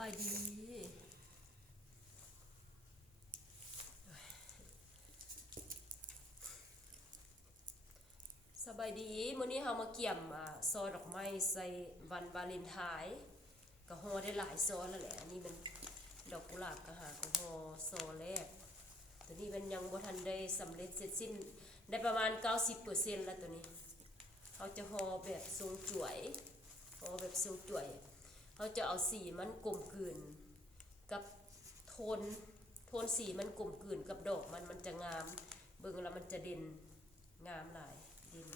บายดีสบายดีมื้อนี้เฮามาเกี่ยมซอดอกไม้ใส่วันวาเลนไทน์ก็ฮอได้หลายซอแล้วแหละอันนี้มันดอกกุหลาบก็หาก็ฮอซอแรกตัวนี้มันยังบ่ทันได้สำเร็จเสร็จสิ้นได้ประมาณ 90% แล้วตัวนี้เขาจะฮอแบบทรงจ่วยฮอแบบทรงจ่วยเขาจะเอาสีมันกลมกลืนกับโทนสีมันกลมกลืนกับดอกมันจะงามเบิ่งแล้วมันจะเด่นงามหลายเด่น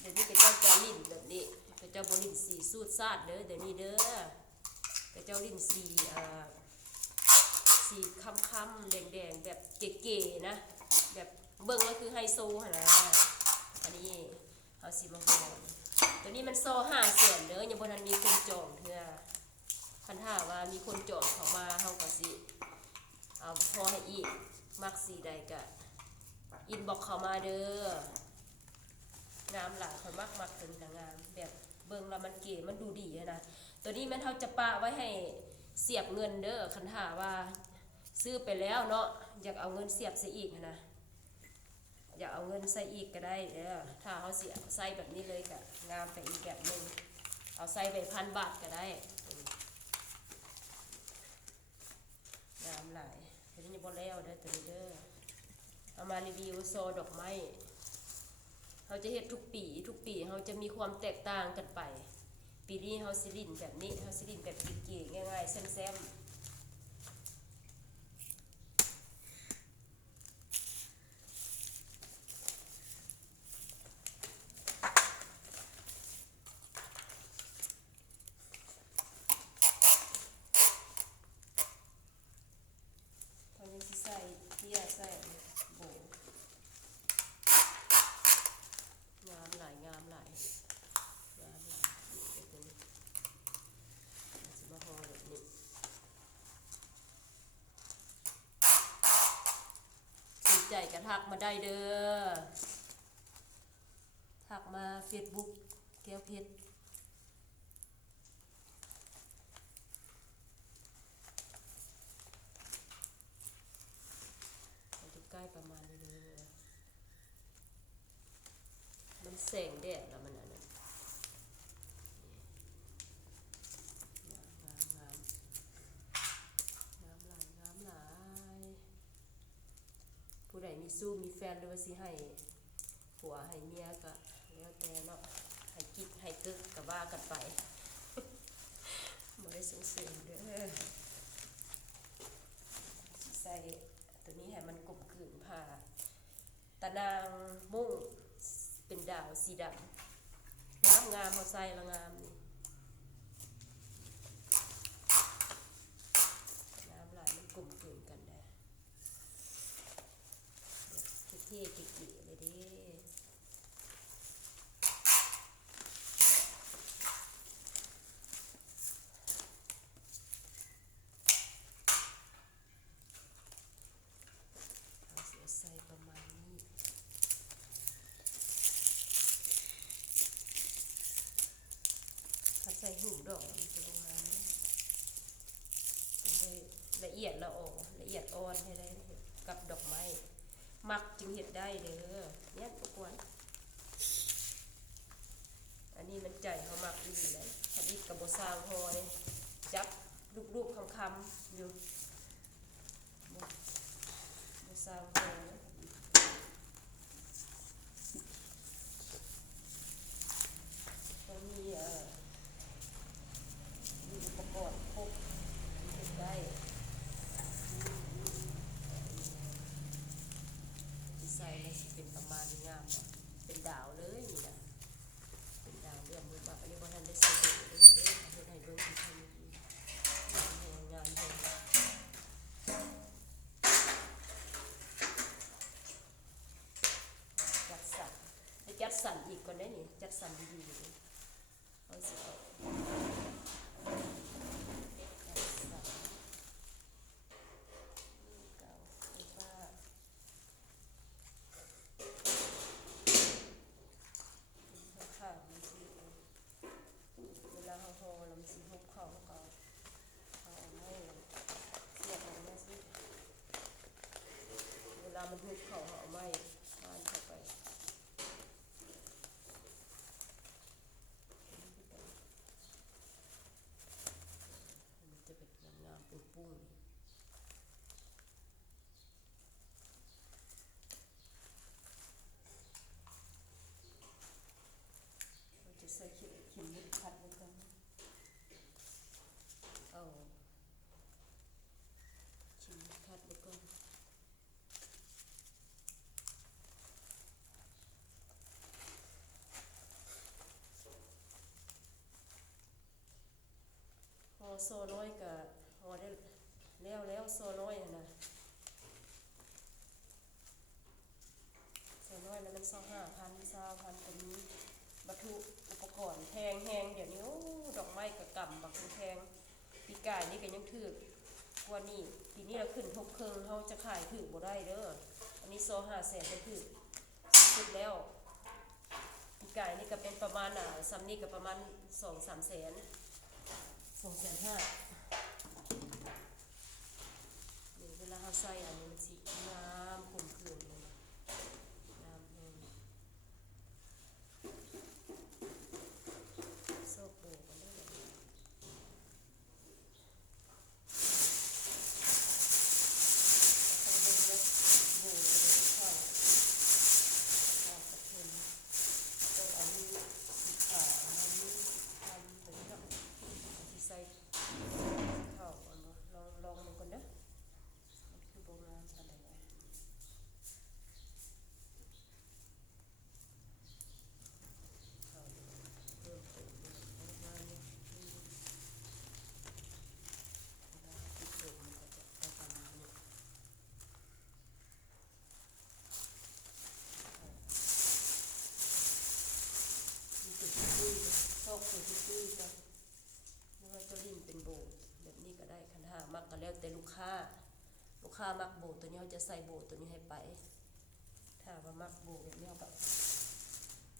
เดี๋ยวนี้ก็เจ้าจะลิ้นแบบนี้ก็เจ้าบ่ลิ้นสีสูดซาดเด้อเดี๋ยวนี้เด้อก็เจ้าลิ้นสีสีค้ำๆแดงๆแบบเก๋ๆนะแบบเบิ่งแล้วคือไฮโซหั่นนะอันนี้เฮาสิมาฮอตัวนี้มันโซ่5 แสนเด้อยังบ่ทันมีคนจองเทื่อคันถ้าว่ามีคนจองเข้ามาเฮาก็สิเอาพอให้อีกมักสีใดก็อินบ็อกเข้ามาเด้องามหลายคนมักถึงแต่งามแบบเบิ่งแล้วมันเก๋มันดูดีนะตัวนี้มันเฮาจะปะไว้ให้เสียบเงินเด้อคันถ้าว่าซื้อไปแล้วเนาะอยากเอาเงินเสียบใส่อีกนะอยากเอาเงินใส่อีกก็ได้เด้อถ้าเฮาเสียใส่แบบนี้เลยก็งามไปอีกแบบนึงเอาใส่ไป1,000 บาทก็ได้งามหลายตัวนี้บ่แล้วเด้อตัวนี้เด้อเอามารีวิวโซดอกไม้เขาจะเฮ็ดทุกปีเขาจะมีความแตกต่างกันไปปีนี้เขาสิรินแบบนี้เขาสิรินแบบเก๋ๆง่ายๆแซ่บๆเขายังสิใส่เตี้ยใส่โบงามหลายเดี๋ยวตัวนี้สิมาห่อแบบนี้สนใจก็ทักมาได้เด้อทักมา Facebook แก้วเพชรใกล้ประมาณนี้เลยมันแสงแดดแล้วมันอันนั้นงามหลายผู้ใดมีสู้มีแฟนหรือว่าสิให้ผัวให้เมียก็แล้วแต่เนาะให้กิ๊กให้กึกก็ว่ากันไปบ่ได้ส่งเสริมเด้อใส่ตัวนี้ให้มันกลมกลืนผ้าตะนางมุ้งเป็นดาวสีดำงามเขาใส่ละงามนี่งามหลายมันกลมกลืนกันนะเท่ๆเก๋ๆเลยเด้ใส่ประมาณนี้ถ้าใส่หูดอกมันจะลงมาเนี่ยต้องได้ละเอียดอ่อนให้ได้กับดอกไม้มักจึงเห็ดได้เด้อเนี่ยทุกคนอันนี้มันใจเขามักดีเลยทำอีกกับโบซางหอยจับรูปคำๆอยู่โบซางหอยต้องมีอุปกรณ์ครบเห็ดได้ดีไซน์มันสิเป็นประมาณงามเป็นดาวเลยนี่นะเป็นดาวเรื่องมือแบบอันนี้บ่ทันได้ใส่เด็กเลยเด้อเฮ็ดให้เบิ่งที่ทำดีงานแห่งจัดสรรอีกก่อนได้นี่จัดสรรดีๆเลยเอาสิเอาเวลาห่อ โซน้อยกับหอได้แล้วโซน้อยนะโซน้อยแล้วมัน25,000 20,000ตัวนี้วัตถุอุปกรณ์แพงแฮงเดี๋ยวนี้โอ้ดอกไม้กับกำบักแพงปีกายนี่ก็ยังถือกว่านี่ปีนี้เราขึ้น6 เครื่องเขาจะขายถือบ่ได้เด้ออันนี้500,000จะถือสุดแล้วปีกายนี่ก็เป็นประมาณซัมนี่ก็ประมาณ2-3 แสน2,500,000นี่เวลาเขาใส่อันนี้มันสิงามคมคืนเลยงามแฮงโซโบกันได้เลยต้องเบิ่งว่าโบจะได้เข้ากับเพิ่นต้องเอานี้สีขาวอันนี้ทำแบบนี้เนาะสิใส่เข้าเอามาลองมันก่อนเด้อมันคือโบราณปานใดวะเข้าเพิ่มเติมประมาณนี้เวลาติดลมมันก็จะได้ประมาณนี้มีตัวที่ตุ้ยซอกตัวที่ตุ้ยกันแล้วก็จะลิ้นเป็นโบแบบนี้ก็ได้คันหามักก็แล้วแต่ลูกค้ามักโบตัวนี้เขาจะใส่โบตัวนี้ให้ไปถ้าว่ามักโบแบบนี้เขาก็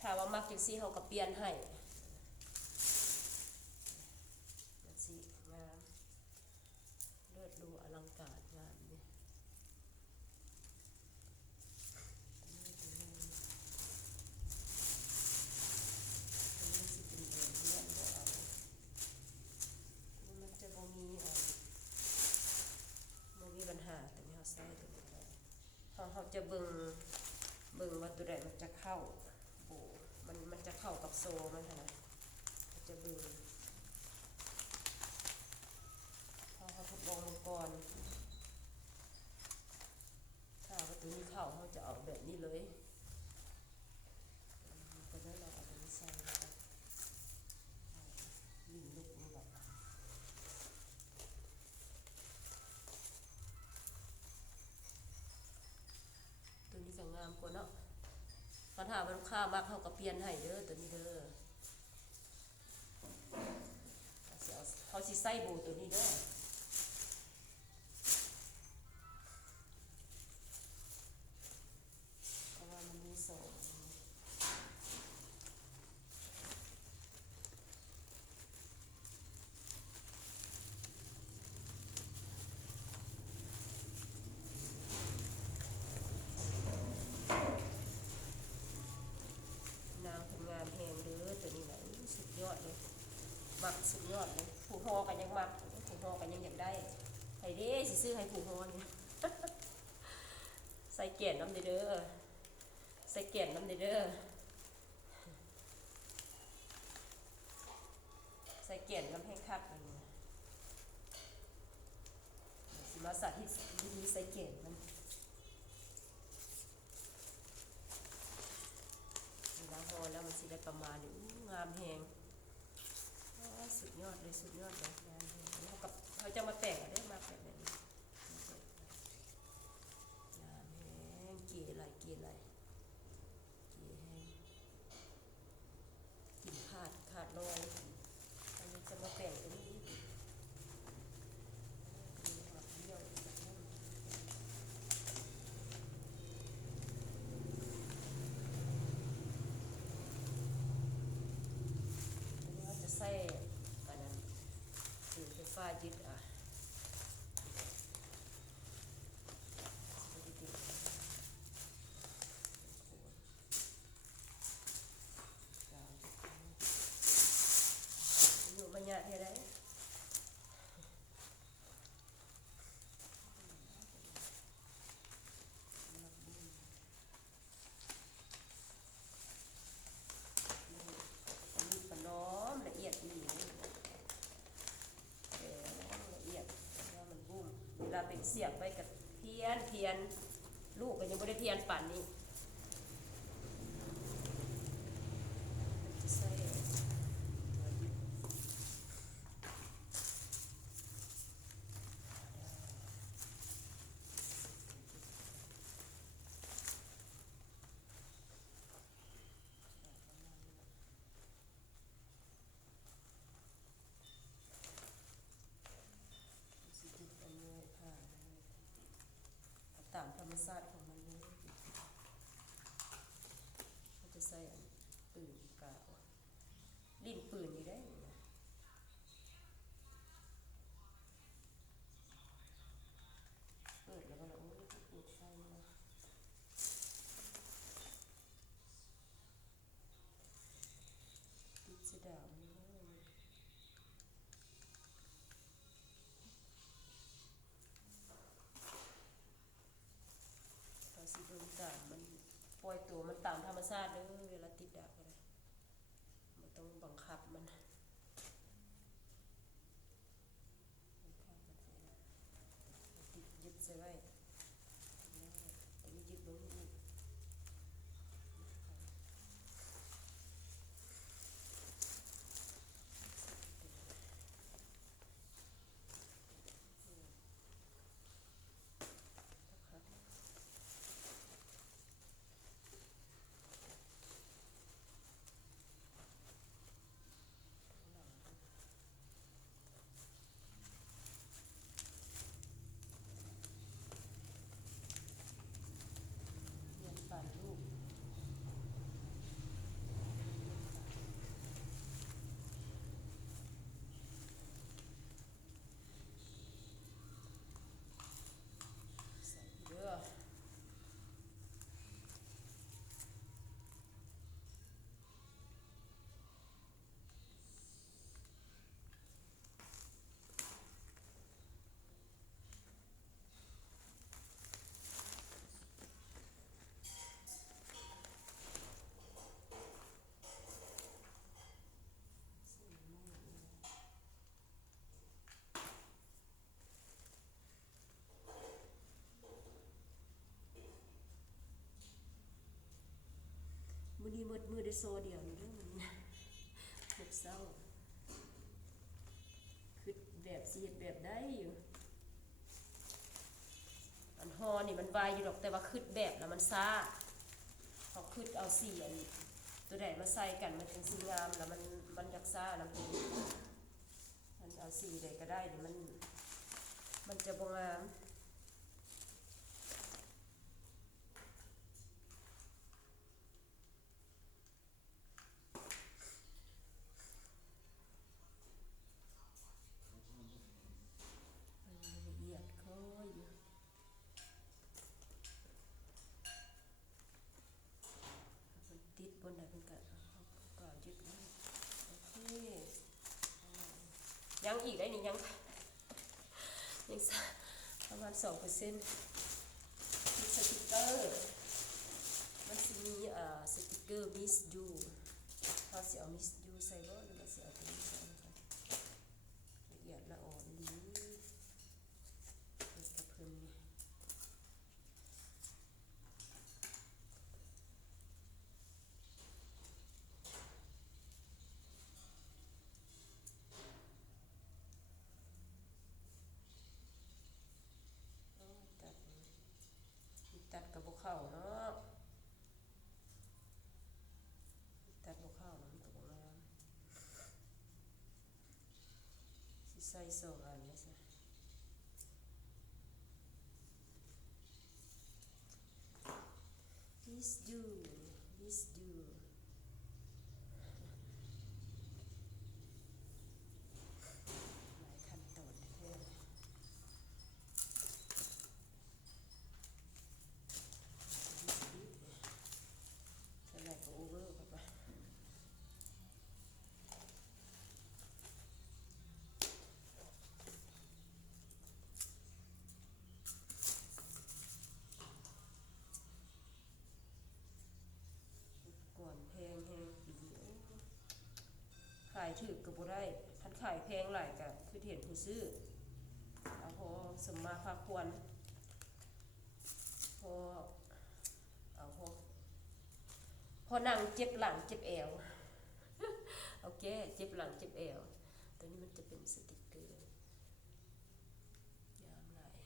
ถ้าว่ามักจังซี่เขาก็เปลี่ยนให้แบบสิงามเลิศหรูอลังการงามนี่ตัวนี้สิเป็นแบบเลื่อนบ่เอามันจะบ่มีปัญหาตัวนี้เขาใส่ตัวนี้ได้เขาจะเบิ่งว่าตัวใดมันจะเข้าโบมันจะเข้ากับโซมันนะจะเบิ่งเขาทดลองมาก่อนถ้าว่าตัวนี้เข้าเขาจะเอาแบบนี้เลยก็ได้เราเอาตัวนี้ใส่แล้วก็ยิงลูกนี่แบบตัวนี้ก็งามกว่าเนาะถ้าว่าลูกค้ามากเขาก็เปลี่ยนให้เด้อตัวนี้เด้อเขาสิใส่โบตัวนี้เด้อเพราะว่ามันมีสองนางทำงานแหงเด้อตัวนี้นะสุดยอดเลยมักสุดยอดเลยผู้ฮอกันยังมักผู้ฮอกันยังอยากได้ใครเด้สิซื้อให้ผู้ฮอนี่ ใส่เกียนน้ำเด้อใส่เกียนน้ำเด้อใส่เกียนน้ำให้คักอันนี้สิมาสาธิตวิธีใส่เกียนมันเวลาฮอแล้วมันสิได้ประมาณนี้งามแหงสุดยอดเลยงามแหงแล้วเขาจะมาแต่งได้มาแบบนี้งามแหงเก๋ไหลแหงกินขาดลอยอันนี้จะมาแต่งตรงนี้ใส่อันนั้นคือไฟฟ้ายึดอยู่บรรยากาศให้ได้มีปน้อมละเอียดดีละเอียดแล้วมันบุ้มเวลาเป็นเสียบไปกับเทียนลูกก็ยังไม่ได้เทียนปั่นนี่ ชาติของมันเลยมันจะใส่อันปืนกาวลิ้นปืนอยู่ได้นะเปิดแล้วก็โอ้ยเปิดไฟมาติดเสดาวนี่เลยเราสิเบิ่งตามมันปล่อยตัวมันตามธรรมชาติเลยเวลาติดดาวก็ได้ไม่ต้องบังคับมันติดยึดใส่ไว้อันนี้ยึดลงนี่เรียนปั่นลูกใส่เด้อมื้อนี้มือได้โซเดียวนี่เด้อมันหมดเศร้าคือแบบสิเฮ็ดแบบได้อยู่อันฮอนี่มันไวอยู่ดอกแต่ว่าคืดแบบแล้วมันซ่าเขาคืดเอาสีอันตัวใดมาใส่กันมันถึงสีงามแล้วมันอยากซ่าน้ำผึ้งมันเอาสีใดก็ได้นี่มันจะบ่งามละเอียดค่อยอยู่มันติดบนไหนเป็นกันก็ยึดไว้โอเคยังอีกได้นี่ยังประมาณ2%ติดสติกเกอร์มันจะมีสติกเกอร์มิสยูเขาสิเอามิสยูใส่บ่หรือว่าสิเอาตัวนี้ใส่นะคะละเอียดละอ่อนดีกระเพิ่มนี่ตัดกับพวกเข้าเนาะตัดพวกเข้ามันก็บ่งามสิใส่2 อันเลยซะมิสยูมิสยูหลายขั้นตอนแท้ๆจะไหนก็โอเวอร์เข้าไปก่อนแพงแฮงปีขายถือก็บ่ได้คันขายแพงหลายก็คือเห็นผู้ซื้อเอาพอสมมาพาควรพอเอาพอนั่งเจ็บหลังเจ็บแอวโอเคเจ็บหลังเจ็บแอวตัวนี้มันจะเป็นสติกเกอร์ยามหลาย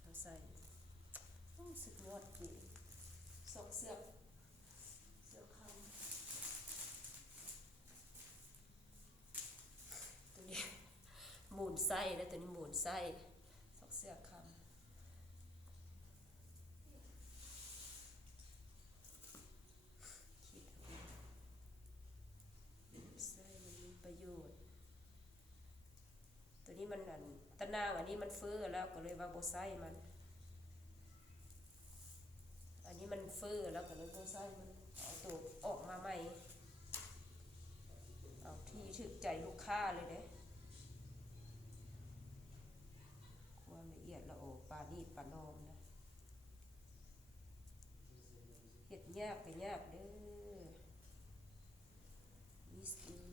เอาใส่สุดยอดเก๋สองเสื้อคำตัวนี้หมุนไส้แล้วตัวนี้หมุนไส้สองเสื้อคำ นางอันนี้มันเฟ้อแล้วก็เลยว่าบ่ใส่มันอันนี้มันเฟ้อแล้วก็เลยบ่ใส่มันเอาตัวออกมาใหม่เอาที่ถึกใจลูกค้าเลยเด้ความละเอียดละโอปานีตปานอมนะเฮ็ดยากก็ยากเด้อวิสตี้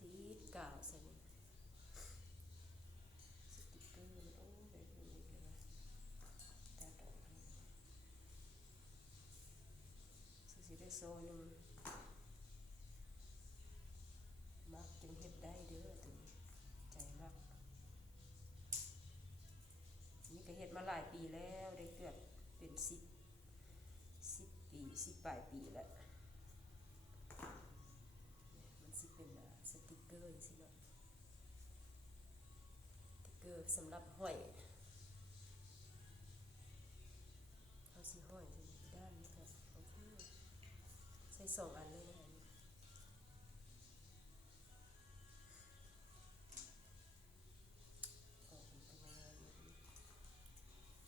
ตีดกาวใส่นี่สติ๊กเกอร์มันโอ้ได้พูดเลยว่าตัดออกสิได้โซนึงมักจึงเฮ็ดได้เด้อตัวนี้ใจมักนี่ก็เฮ็ดมาหลายปีแล้วได้เกือบเป็น10 ปี10 ปลายปีแล้วมันสิเป็นสติกเกอร์สิเนาะสติกเกอร์สำหรับห้อยเอาสิห้อยด้านนี้ก็โอเคใส่2 อันเลยนะออกเป็นประมาณนี้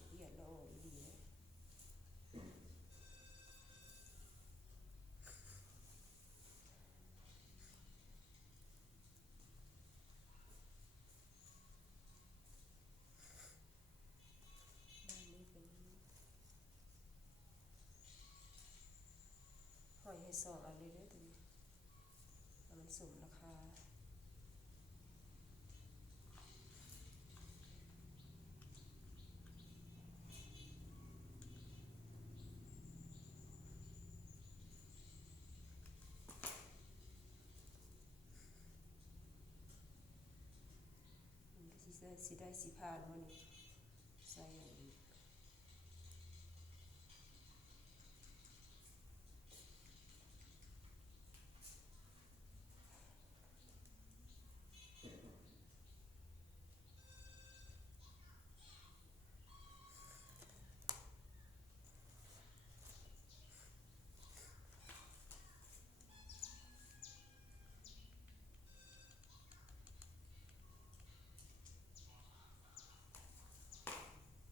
ละเอียดละออดีเลยด้านนี้เป็นห้อยให้2 อันเลยเด้อตัวนี้มันสมราคาสิได้สิผ่านบ่นี่ใส่อันนี้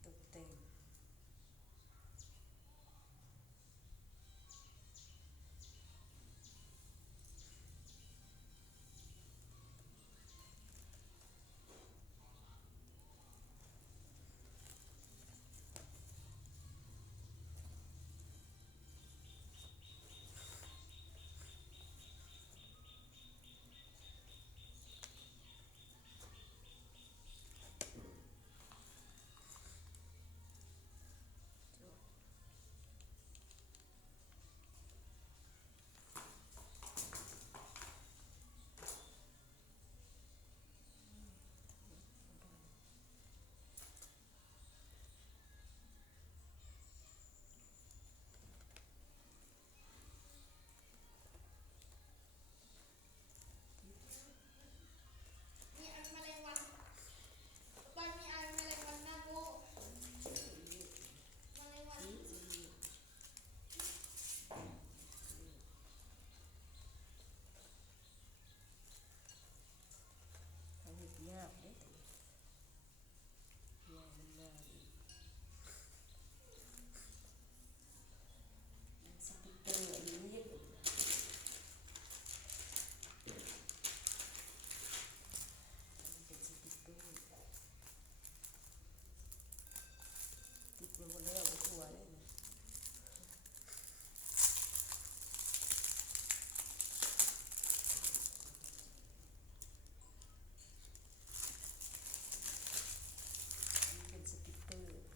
ตกแต่งเฮ็ดยากเด้อตัวนี้ยากมันยากอีกสติ๊กเกอร์อันนี้เฮ็ดเป็นสติ๊กเกอร์ติดมันบ่แล้วบ่ทั่วเลยนะเป็นสติ๊กเกอร์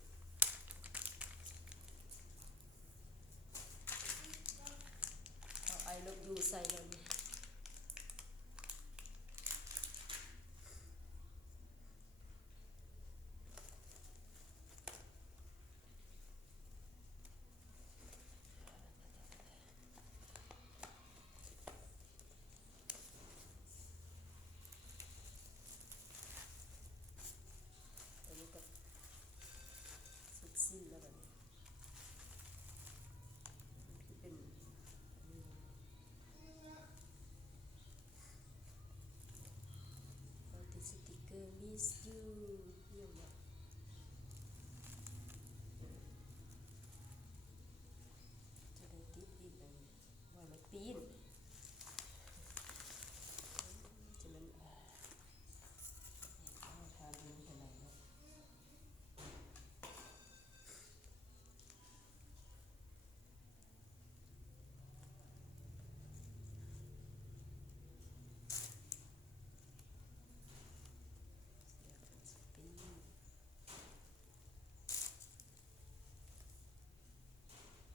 เอา I love you ใส่แล้วนี่ miss you เยี่ยมมาก